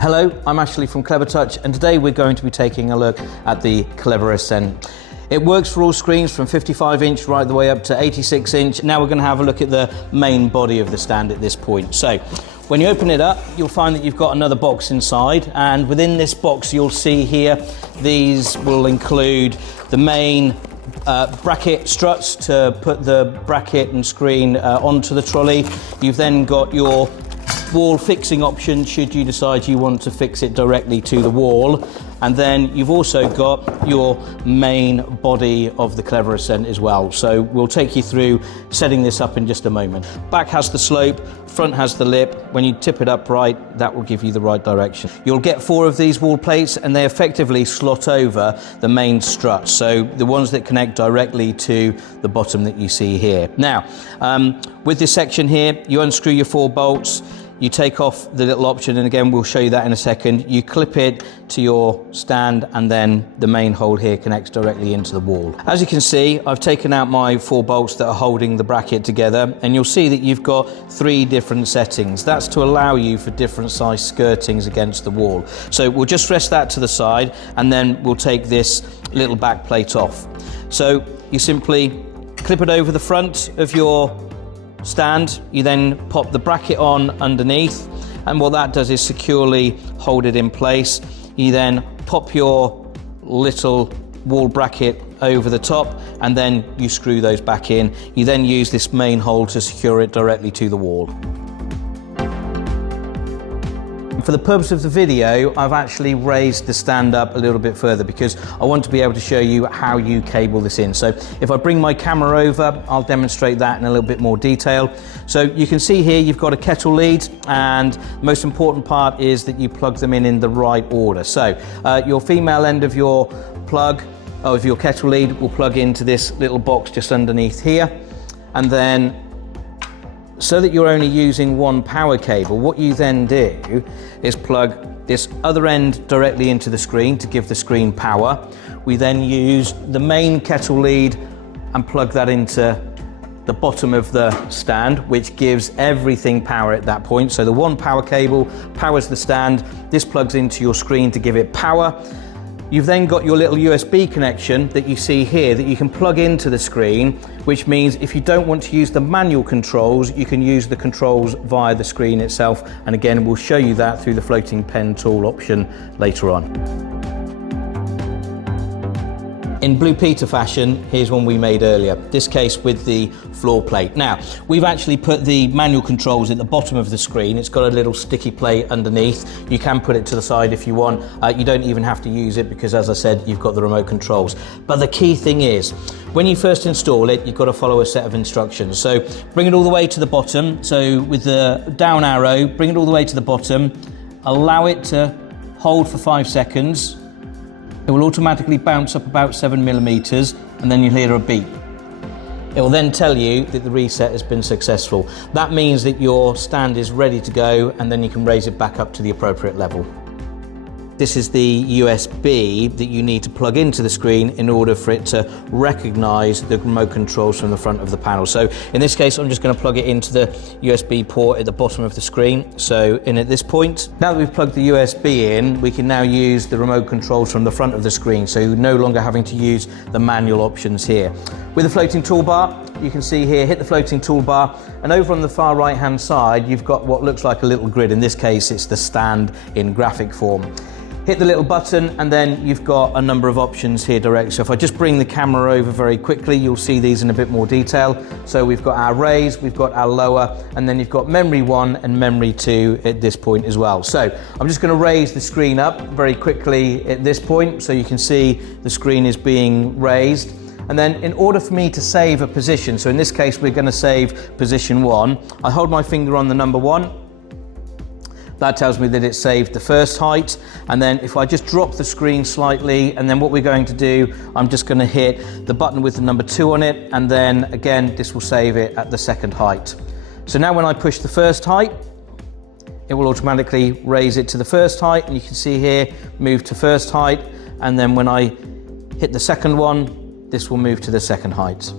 Hello, I'm Ashley from Clevertouch, and today we're going to be taking a look at the CleverAscent. It works for all screens from 55 inch right the way up to 86 inch. Now we're going to have a look at the main body of the stand at this point. So when you open it up, you'll find that you've got another box inside, and within this box you'll see here, these will include the main bracket struts to put the bracket and screen onto the trolley. You've then got your wall fixing option should you decide you want to fix it directly to the wall, and then you've also got your main body of the CleverAscent as well. So we'll take you through setting this up in just a moment. Back has the slope, front has the lip. When you tip it upright, that will give you the right direction. You'll get 4 of these wall plates, and they effectively slot over the main struts, so the ones that connect directly to the bottom that you see here. Now with this section here, you unscrew your 4 bolts. You take off the little option, and again we'll show you that in a second. You clip it to your stand, and then the main hole here connects directly into the wall. As you can see, I've taken out my 4 bolts that are holding the bracket together, and you'll see that you've got 3 different settings. That's to allow you for different size skirtings against the wall. So we'll just rest that to the side, and then we'll take this little back plate off. So you simply clip it over the front of your stand. You then pop the bracket on underneath, and what that does is securely hold it in place. You then pop your little wall bracket over the top, and then you screw those back in. You then use this main hole to secure it directly to the wall. For the purpose of the video, I've actually raised the stand up a little bit further because I want to be able to show you how you cable this in. So if I bring my camera over, I'll demonstrate that in a little bit more detail. So you can see here you've got a kettle lead, and the most important part is that you plug them in the right order. So your female end of your plug, of your kettle lead, will plug into this little box just underneath here, and then so that you're only using 1 power cable, what you then do is plug this other end directly into the screen to give the screen power. We then use the main kettle lead and plug that into the bottom of the stand, which gives everything power at that point. So the 1 power cable powers the stand. This plugs into your screen to give it power. You've then got your little USB connection that you see here that you can plug into the screen, which means if you don't want to use the manual controls, you can use the controls via the screen itself. And again, we'll show you that through the floating pen tool option later on. In Blue Peter fashion, here's one we made earlier, this case with the floor plate. Now, we've actually put the manual controls at the bottom of the screen. It's got a little sticky plate underneath. You can put it to the side if you want. You don't even have to use it because, as I said, you've got the remote controls. But the key thing is, when you first install it, you've got to follow a set of instructions. So bring it all the way to the bottom. So with the down arrow, bring it all the way to the bottom, allow it to hold for 5 seconds. It will automatically bounce up about 7 millimeters, and then you'll hear a beep. It will then tell you that the reset has been successful. That means that your stand is ready to go, and then you can raise it back up to the appropriate level. This is the USB that you need to plug into the screen in order for it to recognize the remote controls from the front of the panel. So in this case, I'm just going to plug it into the USB port at the bottom of the screen. So in at this point, now that we've plugged the USB in, we can now use the remote controls from the front of the screen. So you're no longer having to use the manual options here. With the floating toolbar, you can see here, hit the floating toolbar, and over on the far right hand side, you've got what looks like a little grid. In this case, it's the stand in graphic form. Hit the little button, and then you've got a number of options here directly. So if I just bring the camera over very quickly, you'll see these in a bit more detail. So we've got our raise, we've got our lower, and then you've got memory 1 and memory 2 at this point as well. So I'm just going to raise the screen up very quickly at this point, so you can see the screen is being raised. And then in order for me to save a position, so in this case we're going to save position 1, I hold my finger on the number 1. That tells me that it's saved the first height. And then if I just drop the screen slightly, and then what we're going to do, I'm just going to hit the button with the number 2 on it, and then again this will save it at the second height. So now when I push the first height, it will automatically raise it to the first height, and you can see here move to first height. And then when I hit the second one, this will move to the second height.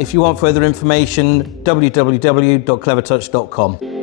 If you want further information, www.clevertouch.com.